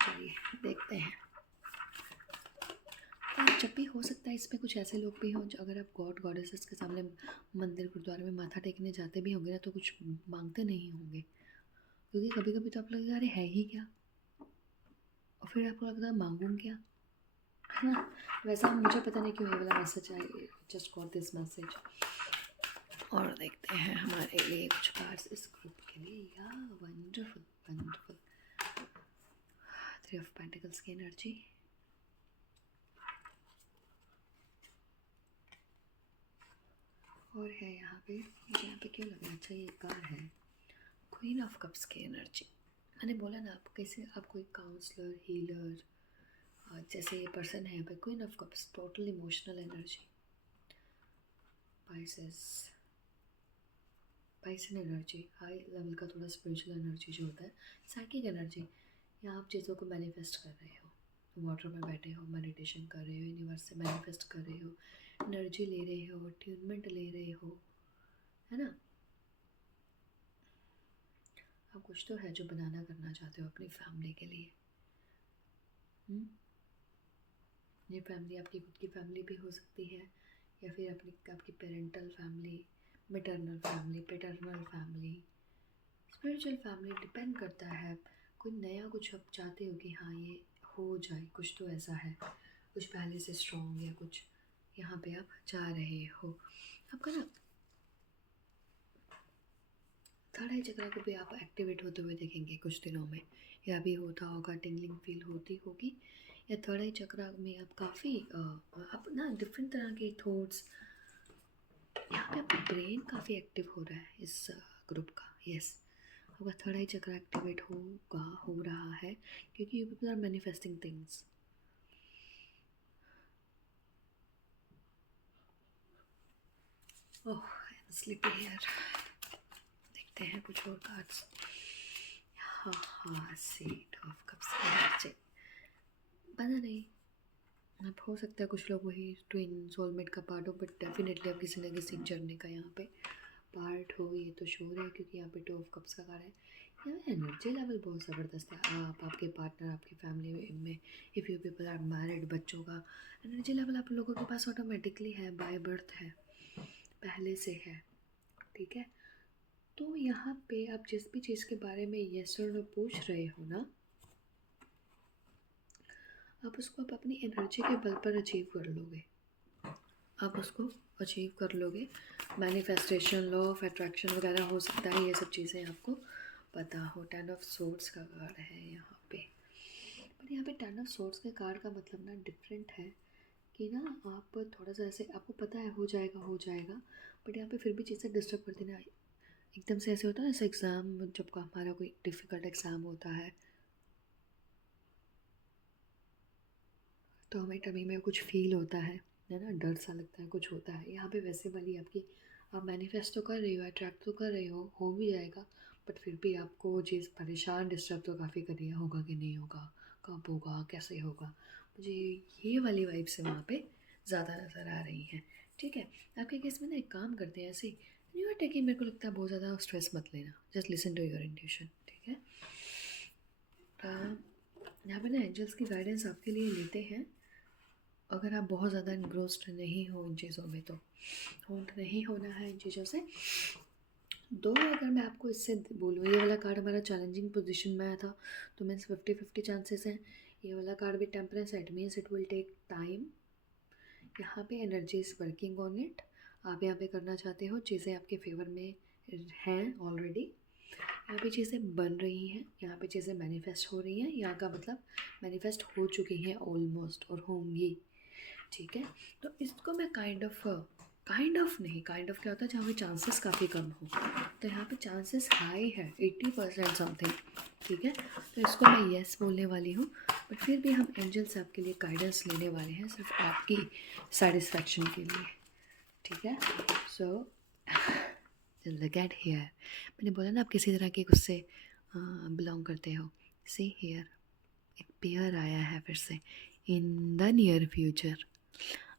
चलिए देखते हैं। और जब भी हो सकता है इसमें कुछ ऐसे लोग भी हों जो, अगर आप गॉड गॉडेसेस के सामने मंदिर गुरुद्वारे में माथा टेकने जाते भी होंगे ना, तो कुछ मांगते नहीं होंगे, क्योंकि कभी कभी तो आप लगेगा अरे है ही क्या, और फिर आपको लगता है मांगूँ क्या, है ना। वैसा मुझे पता नहीं क्यों ये वाला message I, just got this message. और देखते हैं हमारे लिए कुछ कार्ड्स इस ग्रुप के लिए। या वंडरफुल वंडरफुल, 3 ऑफ पेंटिकल्स की एनर्जी, और है यहाँ पे, मुझे यहाँ पे क्यों लगा, अच्छा ये कार है, क्वीन ऑफ कप्स की एनर्जी। मैंने बोला ना, आप कैसे, आप कोई काउंसलर, हीलर, जैसे ये पर्सन है भाई, queen of cups, total emotional energy, Pisces, Piscean energy, high level का थोड़ा स्पिरिचुअल एनर्जी जो होता है, साइकिक एनर्जी। या आप चीज़ों को मैनिफेस्ट कर रहे हो, वाटर में बैठे हो, मेडिटेशन कर रहे हो, यूनिवर्स से मैनिफेस्ट कर रहे हो, एनर्जी ले रहे हो, अट्यूनमेंट ले रहे हो, है ना। आप कुछ तो है जो बनाना करना चाहते हो अपनी फैमिली के लिए। ये फैमिली आपकी खुद की फैमिली भी हो सकती है, या फिर अपनी आपकी parental family, maternal family, paternal family, spiritual family, depend करता है। कोई नया कुछ आप चाहते हो कि हाँ ये हो जाए, कुछ तो ऐसा है, कुछ पहले से स्ट्रॉन्ग, या कुछ यहाँ पे आप चाह रहे हो। आपका ना थर्ड आई चक्र को भी आप एक्टिवेट होते हुए देखेंगे कुछ दिनों में, या भी होता होगा, टिंगलिंग फील होती होगी, या थर्ड आई चक्र में आप काफ़ी आप ना डिफरेंट तरह के थॉट्स, यहाँ पे आपका ब्रेन काफ़ी एक्टिव हो रहा है इस ग्रुप का। यस, आपका थर्ड आई चक्र एक्टिवेट होगा, हो रहा है, क्योंकि you people are manifesting things. Oh, sleepy here. देखते हैं कुछ और कार्ड्स। हाँ हाँ, सीट ऑफ कप्स की एनर्जी, पता नहीं, अब हो सकता है कुछ लोग वही ट्विन सोलमेट का पार्ट हो, बट डेफिनेटली आप किसी न किसी जर्नी का यहाँ पे पार्ट हो, ये तो श्योर है, क्योंकि यहाँ पे 2 ऑफ कप्स का कार्ड है। यहाँ एनर्जी लेवल बहुत ज़बरदस्त है, आप, आपके पार्टनर, आपकी फैमिली में, if you people are married, बच्चों का एनर्जी लेवल आप लोगों के पास ऑटोमेटिकली है, बाय बर्थ है, पहले से है, ठीक है। तो यहाँ पे आप जिस भी चीज़ के बारे में यस और नो पूछ रहे हो ना, आप उसको आप अपनी एनर्जी के बल पर अचीव कर लोगे, आप उसको अचीव कर लोगे। मैनिफेस्टेशन, लॉ ऑफ अट्रैक्शन वगैरह हो सकता है, ये सब चीज़ें आपको पता हो। 10 ऑफ सोर्ड्स का कार्ड है यहाँ पे, पर यहाँ पे 10 ऑफ सोर्ड्स के कार्ड का मतलब ना डिफरेंट है, कि ना आप थोड़ा सा ऐसे, आपको पता है हो जाएगा हो जाएगा, बट यहाँ पे फिर भी चीज़ें डिस्टर्ब करती ना, एकदम से ऐसे होता है ना, जैसे एग्ज़ाम, जब का हमारा कोई डिफ़िकल्ट एग्ज़ाम होता है, तो हमें टमी में कुछ फील होता है ना, डर सा लगता है, कुछ होता है। यहाँ पे वैसे वाली आपकी, आप मैनिफेस्ट तो कर रही हो, अट्रैक्ट तो कर रही हो भी जाएगा, बट फिर भी आपको वो चीज़ परेशान, डिस्टर्ब तो काफ़ी कर रही है, होगा कि नहीं होगा, कब होगा, कैसे होगा। मुझे ये वाली वाइब्स से वहाँ पे ज़्यादा नज़र आ रही हैं, ठीक है। आपके केस में ना एक काम करते हैं ऐसे, यू आर टेकिंग, मेरे को लगता है बहुत ज़्यादा स्ट्रेस मत लेना, just listen to your intuition, ठीक है। यहाँ पे ना एंजल्स की गाइडेंस आपके लिए लेते हैं। अगर आप बहुत ज़्यादा इन्ग्रोस्ड नहीं हो इन चीज़ों में तो होल्ड नहीं होना है इन चीज़ों से। दो अगर मैं आपको इससे बोलूँ, ये वाला कार्ड हमारा चैलेंजिंग पोजीशन में आया था, तो मीन्स 50-50 चांसेस हैं। ये वाला कार्ड भी temperance, it means it will take time. यहाँ पे energy is working on it. आप यहाँ पे करना चाहते हो, चीज़ें आपके फेवर में हैं ऑलरेडी। यहाँ पे चीज़ें बन रही हैं, यहाँ पे चीज़ें मैनिफेस्ट हो रही हैं, यहाँ का मतलब मैनिफेस्ट हो चुकी हैं ऑलमोस्ट और होंगी, ठीक है। तो इसको मैं काइंड ऑफ नहीं, काइंड ऑफ क्या होता है जहाँ पे चांसेस काफ़ी कम हो, तो यहाँ पे चांसेस हाई है 80% समथिंग, ठीक है। तो इसको मैं येस बोलने वाली हूँ, बट फिर भी हम एंजल से आपके लिए गाइडेंस लेने वाले हैं सिर्फ आपकी सेटिस्फैक्शन के लिए, ठीक है। सो लुक एट हियर, मैंने बोला ना आप किसी तरह के उससे बिलोंग करते हो। सी हियर, एक पेयर आया है फिर से, इन द नियर फ्यूचर।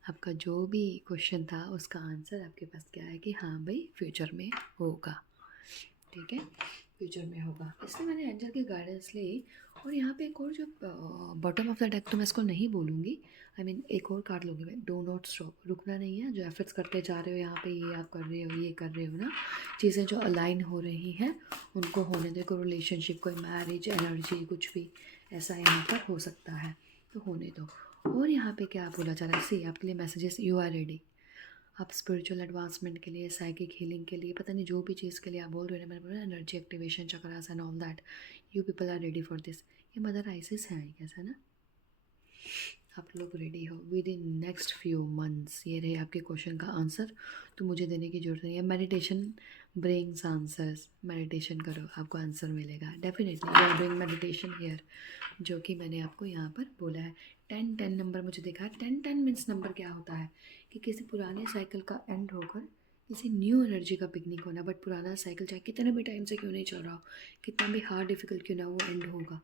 आपका जो भी क्वेश्चन था उसका आंसर आपके पास क्या है कि हाँ भाई फ्यूचर में होगा, ठीक है, फ्यूचर में होगा। इसलिए मैंने एंजल की गाइडेंस ली। और यहाँ पे एक और जो बॉटम ऑफ द डेक, तो मैं इसको नहीं बोलूँगी, आई मीन एक और कार्ड लूँगी मैं, डो नॉट स्टॉप, रुकना नहीं है। जो एफर्ट्स करते जा रहे हो यहाँ पे, ये आप कर रहे हो, ये कर रहे हो ना, चीज़ें जो अलाइन हो रही हैं उनको होने दो। कोई रिलेशनशिप, कोई मैरिज एनर्जी, कुछ भी ऐसा यहाँ पर हो सकता है, तो होने दो। और यहाँ पे क्या बोला जा रहा है, सी आपके लिए मैसेजेस, यू आर रेडी। आप स्पिरिचुअल एडवांसमेंट के लिए, साइकिक हीलिंग के लिए, पता नहीं जो भी चीज़ के लिए आप बोल रहे हो ना, मैंने बोला energy activation, chakras and all that, you people are ready for this. ये मदर आइसिस है आई गेस, है ना। आप लोग रेडी हो within next few months. ये रहे आपके क्वेश्चन का आंसर, तो मुझे देने की ज़रूरत नहीं है। मेडिटेशन ब्रिंग्स आंसर्स, मेडिटेशन करो आपको आंसर मिलेगा definitely. You are doing meditation here, जो कि मैंने आपको यहाँ पर बोला है। 10-10 नंबर मुझे देखा है। 10-10 मीन्स नंबर क्या होता है कि किसी पुराने साइकिल का एंड होकर किसी न्यू एनर्जी का पिकनिक होना। बट पुराना साइकिल चाहे कितने भी टाइम से क्यों नहीं चल रहा हो, कितना भी हार्ड डिफिकल्ट क्यों ना, वो एंड होगा।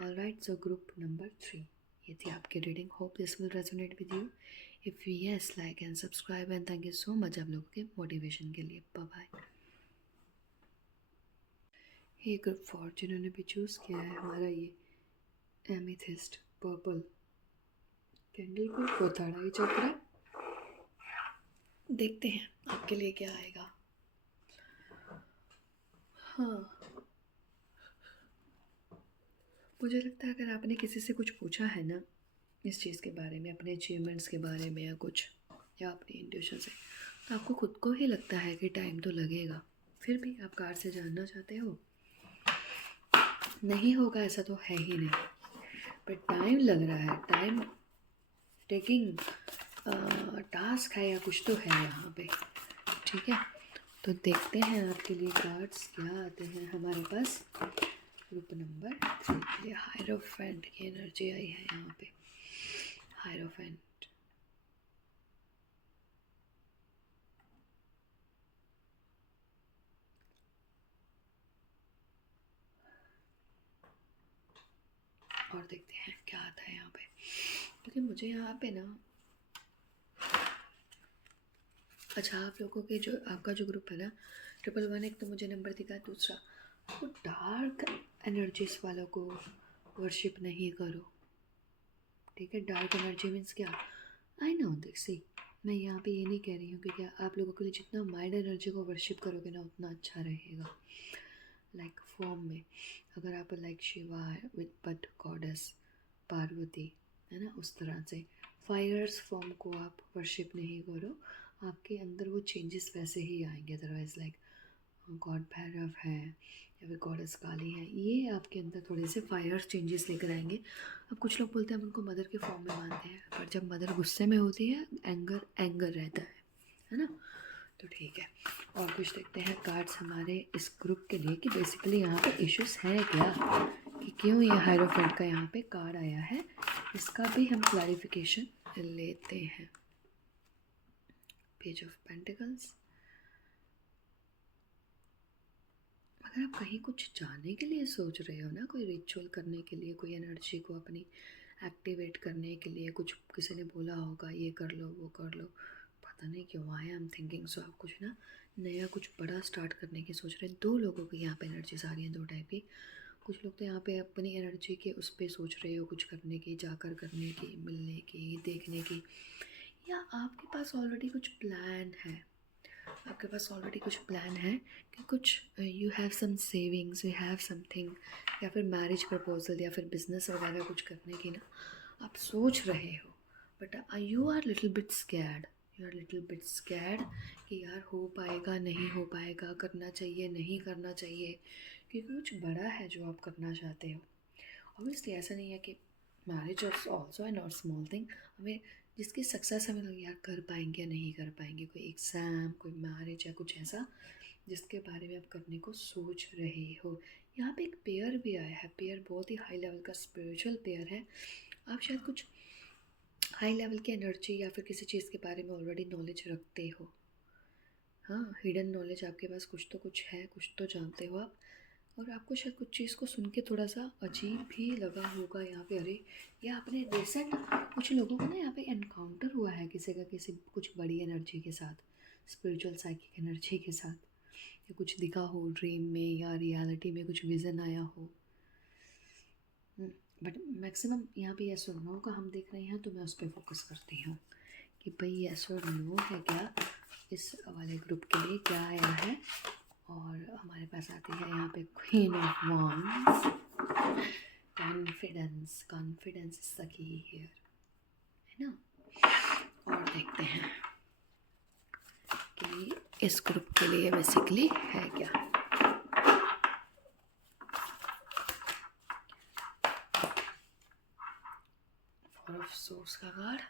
ऑलराइट, सो ग्रुप नंबर 3, ये थी आपकी reading. Hope this will resonate with you. If yes, like and subscribe and thank you so much आप लोगों के मोटिवेशन के लिए। Bye bye. ये ग्रुप 4 जिन्होंने भी चूज़ किया है हमारा ये एमेथिस्ट पर्पल कैंडल को कोथाड़ाई चक्र, देखते हैं आपके लिए क्या आएगा। हाँ, मुझे लगता है अगर आपने किसी से कुछ पूछा है ना इस चीज़ के बारे में, अपने अचीवमेंट्स के बारे में या कुछ, या अपनी इंट्यूशन से, तो आपको खुद को ही लगता है कि टाइम तो लगेगा। फिर भी आप कार से जानना चाहते हो, नहीं होगा ऐसा तो है ही नहीं, बट टाइम लग रहा है, टाइम टेकिंग टास्क है या कुछ तो है यहाँ पे, ठीक है। तो देखते हैं आपके लिए कार्ड्स क्या आते हैं हमारे पास। ग्रुप नंबर 3 के लिए हायरोफेंट की एनर्जी आई है यहाँ पे। हायरोफेंट, और देखते हैं क्या आता है यहाँ पे, क्योंकि मुझे यहाँ पे ना, अच्छा आप लोगों के जो आपका जो ग्रुप है ना 111, एक तो मुझे नंबर दिखा, दूसरा तो डार्क एनर्जीज वालों को वर्शिप नहीं करो, ठीक है। डार्क एनर्जी मीन्स क्या, आई नो दिस, सी मैं यहाँ पे ये नहीं कह रही हूँ कि क्या आप लोगों के लिए जितना माइल्ड एनर्जी को वर्शिप करोगे ना उतना अच्छा रहेगा। लाइक फॉर्म में अगर आप like Shiva with but goddess Parvati, है ना, उस तरह से फायर्स फॉर्म को आप वर्शिप नहीं करो, आपके अंदर वो चेंजेस वैसे ही आएंगे। अदरवाइज लाइक गॉड भैरव है या फिर गॉडेस काली है, ये आपके अंदर थोड़े से फायर्स चेंजेस लेकर आएंगे। अब कुछ लोग बोलते हैं हम उनको मदर के फॉर्म में मानते हैं, पर जब मदर गुस्से में होती है, एंगर रहता है ना, तो ठीक है। और कुछ देखते हैं कार्ड्स हमारे इस ग्रुप के लिए कि बेसिकली यहाँ पे इश्यूज हैं क्या, कि क्यों ये हायरोफेंट का यहाँ पे कार्ड आया है, इसका भी हम क्लैरिफिकेशन लेते हैं। पेज ऑफ पेंटिकल्स, अगर आप कहीं कुछ जाने के लिए सोच रहे हो ना, कोई रिचुअल करने के लिए, कोई एनर्जी को अपनी एक्टिवेट करने के लिए, कुछ किसी ने बोला होगा ये कर लो वो कर लो, पता नहीं क्यों आई एम थिंकिंग सो। आप कुछ ना नया कुछ बड़ा स्टार्ट करने की सोच रहे हैं। 2 लोगों की यहाँ पे एनर्जीज आ रही हैं, 2 टाइप की। कुछ लोग तो यहाँ पे अपनी एनर्जी के उस पे सोच रहे हो कुछ करने की, जाकर करने की, मिलने की, देखने की, या आपके पास ऑलरेडी कुछ प्लान है। आपके पास ऑलरेडी कुछ प्लान है कि कुछ you have some savings, you have something, या फिर मैरिज प्रपोजल या फिर बिजनेस वगैरह कुछ करने की ना आप सोच रहे हो। But you are little bit scared, you are little bit scared कि यार हो पाएगा नहीं हो पाएगा, करना चाहिए नहीं करना चाहिए, क्योंकि कुछ बड़ा है जो आप करना चाहते हो। ऑब्वियसली ऐसा नहीं है कि मैरिज ऑल्सो है नॉट स्मॉल थिंग। हमें जिसकी सक्सेस हमें लगे यार कर पाएंगे या नहीं कर पाएंगे, कोई एग्ज़ाम, कोई मैरिज या कुछ ऐसा जिसके बारे में आप करने को सोच रहे हो। यहाँ पे एक पेयर भी आया है, पेयर बहुत ही हाई लेवल का स्पिरिचुअल पेयर है। आप शायद कुछ हाई लेवल की एनर्जी या फिर किसी चीज़ के बारे में ऑलरेडी नॉलेज रखते हो। हाँ, हिडन नॉलेज आपके पास कुछ है, कुछ तो जानते हो आप। और आपको शायद कुछ चीज़ को सुन के थोड़ा सा अजीब भी लगा होगा यहाँ पे। अरे या आपने रिसेंट कुछ लोगों का ना यहाँ पे एनकाउंटर हुआ है किसी का किसी कुछ बड़ी एनर्जी के साथ, स्पिरिचुअल साइकिक एनर्जी के साथ, या कुछ दिखा हो ड्रीम में या रियलिटी में कुछ विज़न आया हो। बट मैक्सिमम यहाँ पे यस और नो का हम देख रहे हैं, तो मैं उस पर फोकस करती हूँ कि भाई यस और नो है क्या इस वाले ग्रुप के लिए, क्या आया है। और हमारे पास आती है यहाँ पे queen of wands. Confidence, confidence is the key here, है ना। और देखते हैं कि इस ग्रुप के लिए बेसिकली है क्या। फोर ऑफ सोर्स का कार्ड,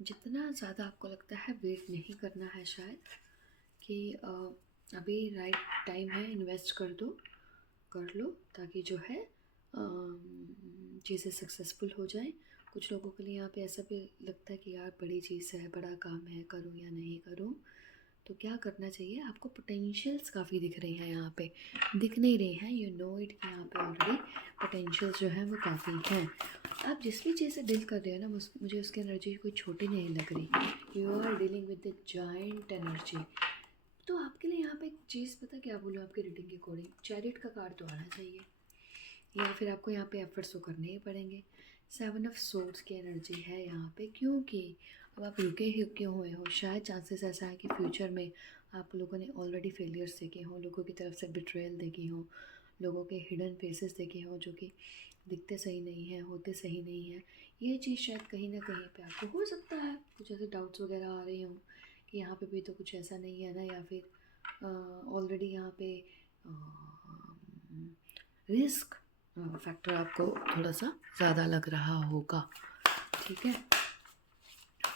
जितना ज़्यादा आपको लगता है वेट नहीं करना है शायद कि अभी राइट टाइम है, इन्वेस्ट कर लो ताकि जो है चीज़ें सक्सेसफुल हो जाएं। कुछ लोगों के लिए यहाँ पे ऐसा भी लगता है कि यार बड़ी चीज़ है, बड़ा काम है, करूँ या नहीं करूँ। तो क्या करना चाहिए, आपको पोटेंशियल्स काफ़ी दिख रहे हैं यहाँ पे, दिख नहीं रहे हैं, यू नो इट कि यहाँ पे ऑलरेडी पोटेंशियल्स जो हैं वो काफ़ी हैं। आप जिस भी चीज़ से डील कर रहे हो ना, मुझे उसकी एनर्जी कोई छोटी नहीं लग रही। You are dealing with the giant energy. तो आपके लिए यहाँ पे एक चीज़ पता क्या बोलूँ आपकी रीडिंग के अकॉर्डिंग, चैरिट का कार्ड तो आना चाहिए, या फिर आपको यहाँ पे एफर्ट्स तो करने ही पड़ेंगे। 7 ऑफ सोर्ड्स की एनर्जी है यहाँ पे, क्योंकि अब आप रुके ही क्यों हुए हो, शायद चांसेस ऐसा है कि फ्यूचर में आप लोगों ने ऑलरेडी फेलियर्स देखे हों, लोगों की तरफ से बिट्रेयल देखी हो, लोगों के हिडन फेसेस देखे हों जो कि दिखते सही नहीं है, होते सही नहीं है। ये चीज़ शायद कहीं ना कहीं पे आपको हो सकता है कुछ ऐसे डाउट्स वगैरह आ रहे हों कि यहाँ पे भी तो कुछ ऐसा नहीं है ना, या फिर ऑलरेडी यहाँ पे रिस्क फैक्टर आपको थोड़ा सा ज़्यादा लग रहा होगा। ठीक है,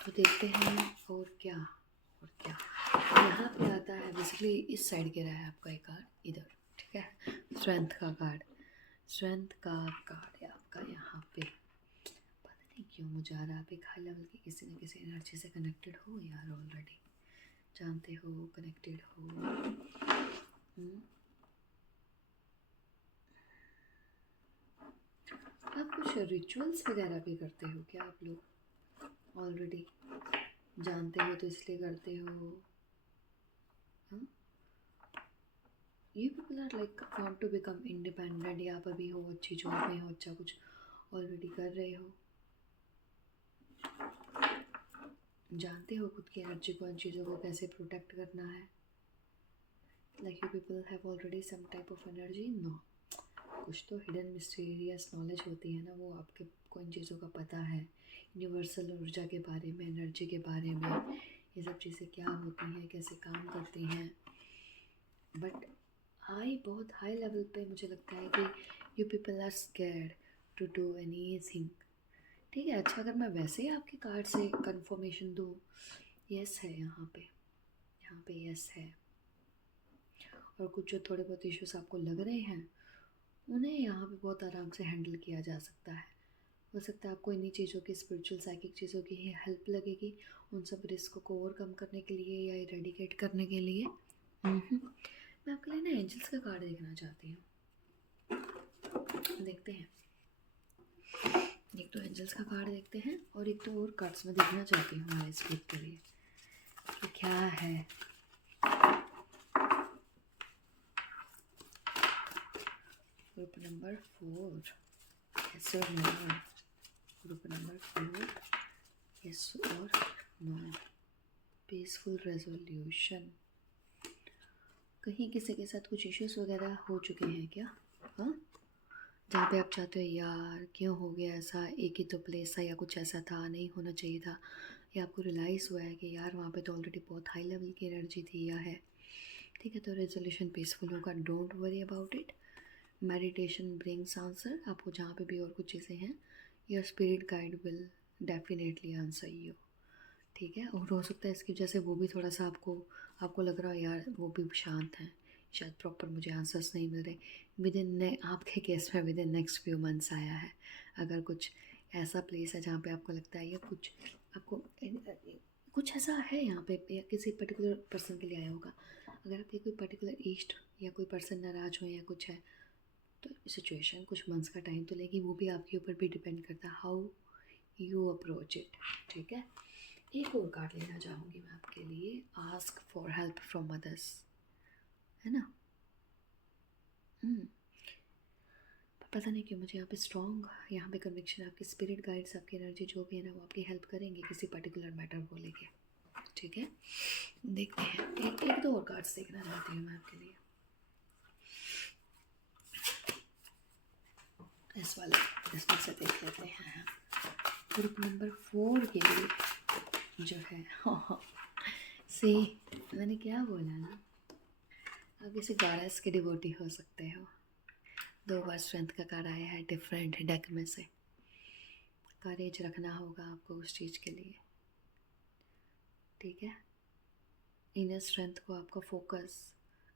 तो देखते हैं और क्या यहाँ पे आता है। बेसिकली इस साइड गिरा है आपका एक कार्ड इधर, ठीक है, स्ट्रेंथ का कार्ड, स्ट्रेंथ का कार्ड है आपका यहाँ पे। पता नहीं क्यों मुझे आ रहा है आप एक हाई लेवल की किसी न किसी एनर्जी से कनेक्टेड हो यार, ऑलरेडी जानते हो, कनेक्टेड हो। आप कुछ रिचुअल्स वगैरह भी करते हो क्या आप लोग, ऑलरेडी जानते हो तो इसलिए करते हो। हाँ, ये people are like want to become independent, या आप अभी हो अच्छी जॉब में हो, अच्छा कुछ ऑलरेडी कर रहे हो, जानते हो खुद की एनर्जी को, इन चीज़ों को कैसे प्रोटेक्ट करना है। Like you people have already some type of energy, no कुछ तो हिडन मिस्टीरियस नॉलेज होती है ना, वो आपके को इन चीज़ों का पता है, यूनिवर्सल ऊर्जा के बारे में, एनर्जी के बारे में, ये सब चीज़ें क्या होती हैं, कैसे काम करती हैं। बट बहुत हाई लेवल पे मुझे लगता है कि you people are scared to do anything. ठीक है, अच्छा अगर मैं वैसे ही आपके कार्ड से कंफर्मेशन दूँ, यस है यहाँ पे यस है। और कुछ जो थोड़े बहुत इश्यूज आपको लग रहे हैं उन्हें यहाँ पे बहुत आराम से हैंडल किया जा सकता है। हो सकता है आपको इन्हीं चीज़ों की, स्पिरिचुअल साइकिक चीज़ों की ही हेल्प लगेगी उन सब रिस्क को ओवरकम करने के लिए या इरेडिकेट करने के लिए। मैं आपके लिए ना एंजल्स का कार्ड देखना चाहती हूँ, देखते हैं। एक तो एंजल्स का कार्ड देखते हैं और एक तो और कार्ड्स मैं देखना चाहती हूँ हमारे स्पिरिट के लिए कि क्या है। ग्रुप नंबर 4, यस और नो। ग्रुप नंबर 4, यस और नो। Peaceful resolution. कहीं किसी के साथ कुछ इश्यूज वगैरह हो चुके हैं क्या? हाँ, जहाँ पे आप चाहते हो यार क्यों हो गया ऐसा, एक ही तो प्लेस था या कुछ ऐसा था, नहीं होना चाहिए था, या आपको रियलाइज़ हुआ है कि यार वहाँ पे तो ऑलरेडी बहुत हाई लेवल की एनर्जी थी या है। ठीक है, तो रेजोल्यूशन पीसफुल होगा, don't worry about it. Meditation brings answer. आपको जहाँ पे भी और कुछ चीज़ें हैं, your spirit guide will definitely answer you. ठीक है, और हो सकता है इसकी वजह से वो भी थोड़ा सा आपको लग रहा है यार वो भी शांत हैं, शायद प्रॉपर मुझे आंसर्स नहीं मिल रहे। विद इन आपके केस में with in next few months आया है। अगर कुछ ऐसा प्लेस है जहाँ पे आपको लगता है या कुछ आपको कुछ ऐसा है यहाँ पे या किसी पर्टिकुलर पर्सन के लिए आया होगा। अगर आपके कोई पर्टिकुलर ईस्ट या कोई पर्सन नाराज़ हो या कुछ है, तो सिचुएशन कुछ मंथ्स का टाइम तो लेगी, वो भी आपके ऊपर भी डिपेंड करता है हाउ यू अप्रोच इट। ठीक है, एक और कार्ड लेना चाहूँगी मैं आपके लिए, ask for help from others, है ना। पता नहीं क्यों मुझे यहाँ पे स्ट्रॉन्ग यहाँ पे कन्विक्शन, आपकी स्पिरिट गाइड्स, आपकी एनर्जी जो भी है ना वो आपकी हेल्प करेंगे किसी पर्टिकुलर मैटर को लेके। ठीक है, देखते हैं, एक दो और कार्ड्स देखना चाहती हूँ मैं आपके लिए। इसमें से देख लेते हैं ग्रुप नंबर 4 के लिए जो है। हाँ से मैंने क्या बोला ना, आप किसी गॉडेस के डिवोटी हो सकते हो। 2 बार स्ट्रेंथ का कार्ड आया है डिफरेंट डेक में से। करेज रखना होगा आपको उस चीज़ के लिए। ठीक है, इनर स्ट्रेंथ को आपका फोकस,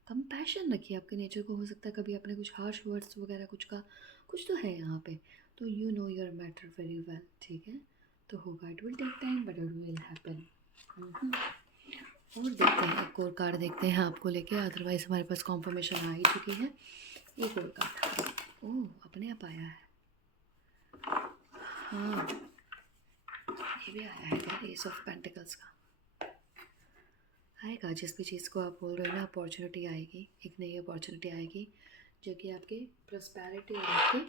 कंपैशन रखिए आपके नेचर को। हो सकता है कभी आपने कुछ हार्श वर्ड्स वगैरह कुछ तो है यहाँ पे, तो you know your matter very well. ठीक है, तो होगा, it will take time but it will happen. और देखते हैं, एक और कार्ड देखते हैं आपको लेके, अदरवाइज हमारे पास कॉन्फर्मेशन आ ही चुकी है। एक और कार्ड, ओह अपने आप आया है। हाँ, ये भी आया है क्या, एस ऑफ पेंटिकल्स का। आएगा, जिस भी चीज़ को आप बोल रहे हो ना, अपॉर्चुनिटी आएगी, एक नई अपॉर्चुनिटी आएगी जो कि आपके प्रॉस्पेरिटी और आपके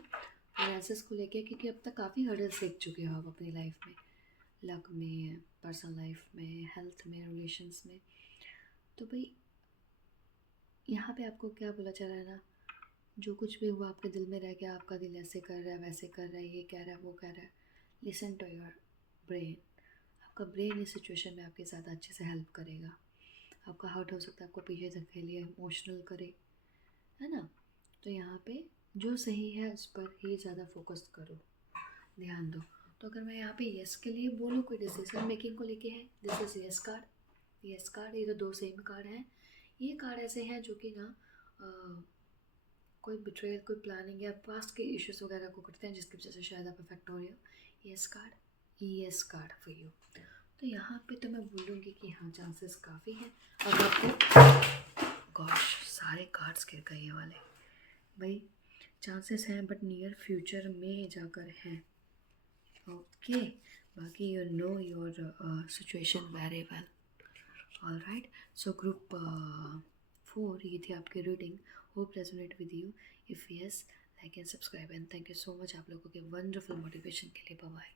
फाइनेंसेस को लेके, क्योंकि अब तक काफ़ी हर्डल्स देख चुके हो आप अपनी लाइफ में, लक में, पर्सनल लाइफ में, हेल्थ में, रिलेशंस में। तो भाई यहाँ पे आपको क्या बोला जा रहा है ना, जो कुछ भी हुआ आपके दिल में रह गया, आपका दिल ऐसे कर रहा है वैसे कर रहा है, ये कह रहा है वो कह रहा है, लिसन टू योर ब्रेन। आपका ब्रेन इस सिचुएशन में आपके ज़्यादा अच्छे से हेल्प करेगा। आपका हार्ट हो सकता है आपको पीछे धकेले, इमोशनल करे, है ना। तो यहाँ पे जो सही है उस पर ही ज़्यादा फोकस करो, ध्यान दो। तो अगर मैं यहाँ पे यस के लिए बोलूँ, कोई डिसीजन मेकिंग को लेके है, this is yes card. Yes card, ये तो 2 सेम कार्ड हैं। ये कार्ड ऐसे हैं जो कि ना कोई बिट्रेयल, कोई प्लानिंग या पास्ट के इश्यूज वगैरह को करते हैं जिसकी वजह से शायद आप अफेक्ट हो रहे हो। Yes card, yes card for you. तो यहाँ पे तो मैं बोलूँगी कि हाँ, चांसेस काफ़ी हैं। अब आपको गॉश सारे कार्ड्स गिर गए ये वाले, भाई चांसेस हैं बट नियर फ्यूचर में जाकर हैं। ओके, बाकी you know your situation very well. Alright, so group 4 ये थी आपकी reading. Hope resonate with you. If yes, like and subscribe and thank you so much आप लोगों के वंडरफुल मोटिवेशन के लिए। Bye bye.